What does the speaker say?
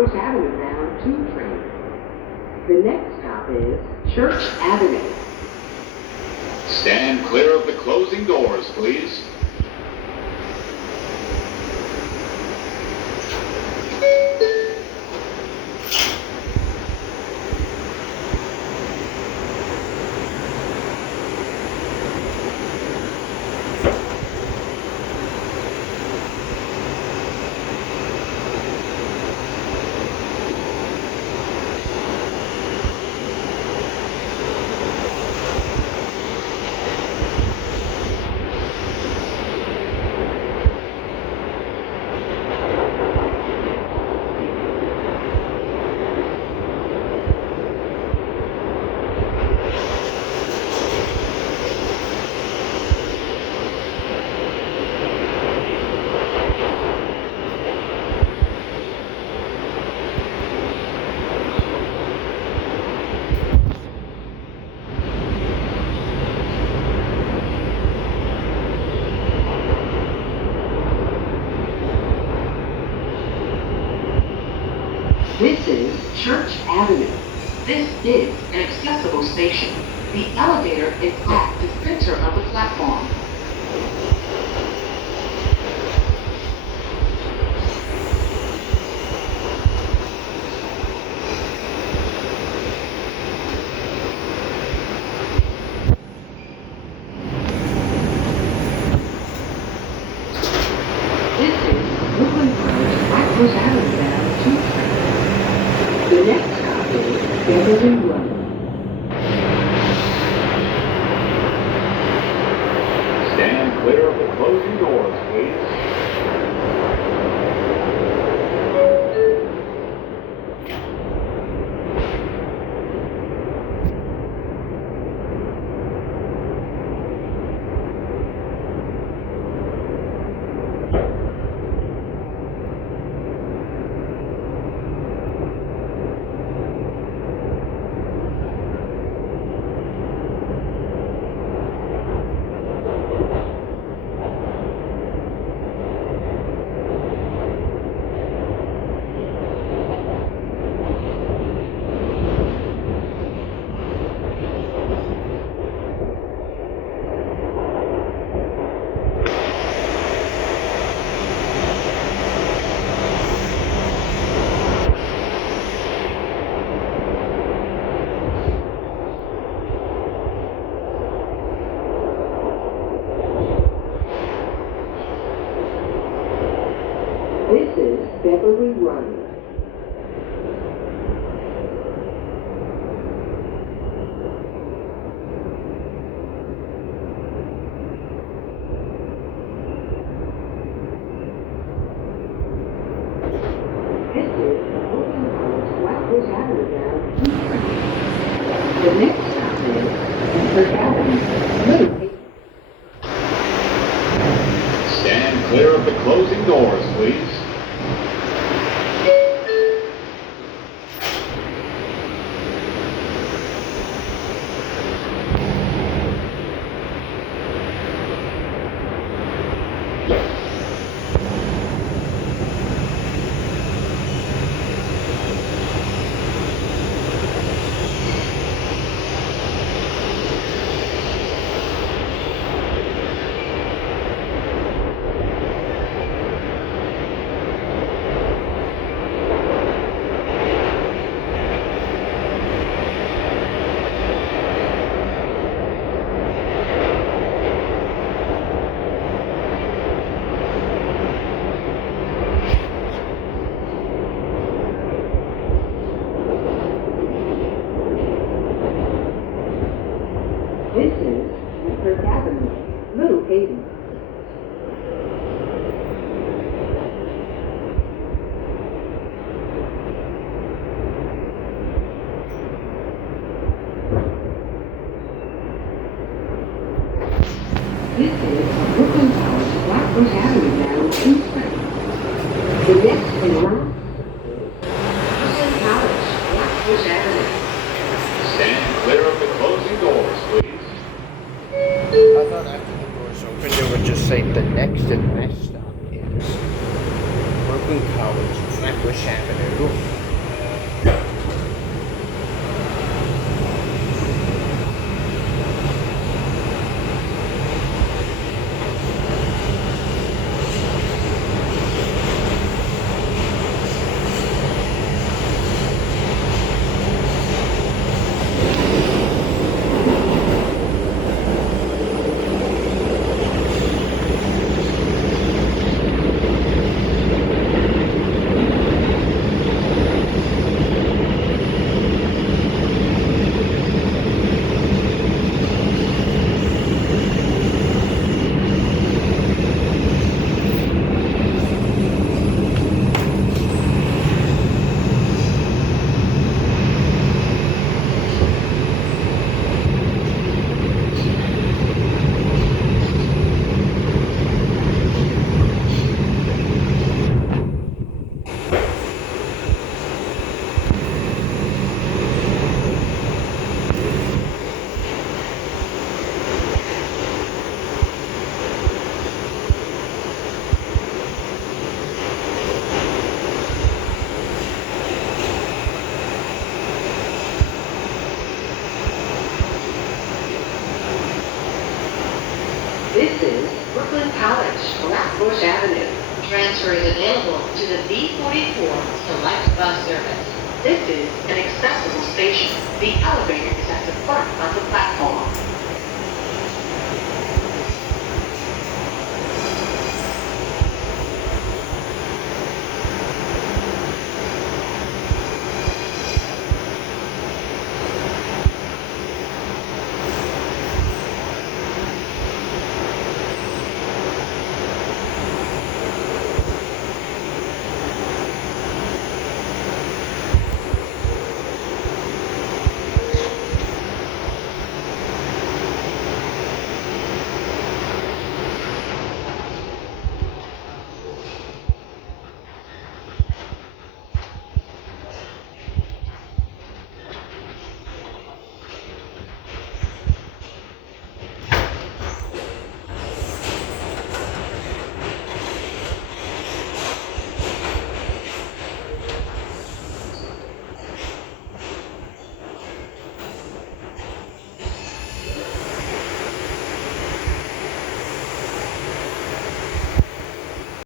Flatbush Avenue bound 2 train. The next stop is Church Avenue. Stand clear of the closing doors, please. This is Church Avenue. This is an accessible station. The elevator is at the center of the platform. This is Brooklyn Bridge, Flatbush Avenue bound 2 train. The next stop is Beverly Road. Stand clear of the closing doors, please. This is Beverly Road. This is Brooklyn Bridge, Flatbush Avenue bound 2 train. The next stop is Church Avenue. Stand clear of the closing doors, please. This is Kirk Avenue, Little Haven. This is Brooklyn College, Flatbush Avenue down 2 train. The next and last Brooklyn College, Flatbush Avenue. Stand clear of the closing doors, please. I thought after the doors opened, it would just say the next and last stop is Brooklyn College, Flatbush Avenue. This is Brooklyn College, Flatbush Avenue. Transfer is available to the B44 Select Bus Service. This is an accessible station. The elevator is at the front of the platform.